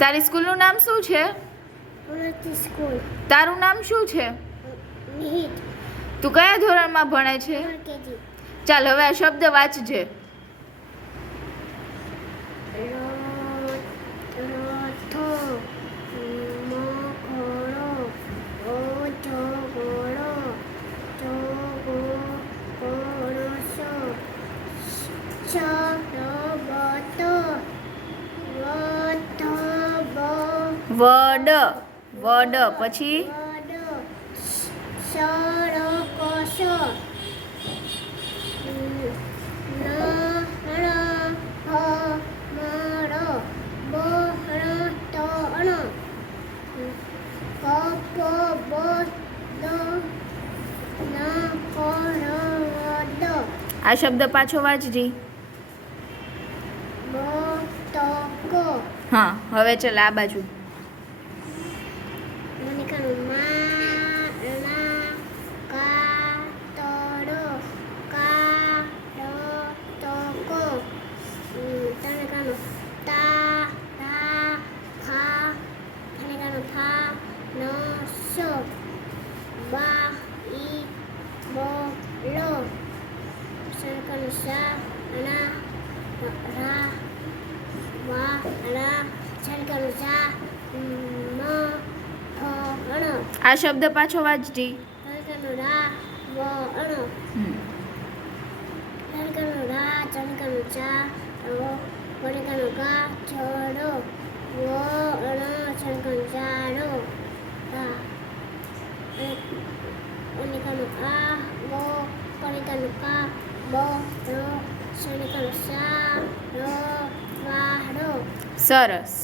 તારી સ્કૂલનું નામ શું છે? સ્કૂલ. તારું નામ શું છે? નિહિત. તું કયા ધોરણમાં ભણે છે? કેજી. ચાલ હવે આ શબ્દ વાંચજે. રથો, મકડો, ઓજગડો, ચોગડોશો, ચરબતો, વડ વડ પછી સળકોશો, આ શબ્દ પાછો વાંચજી. હા હવે ચાલ આ બાજુ. આ શબ્દ પાછો વાંચજી. સરસ.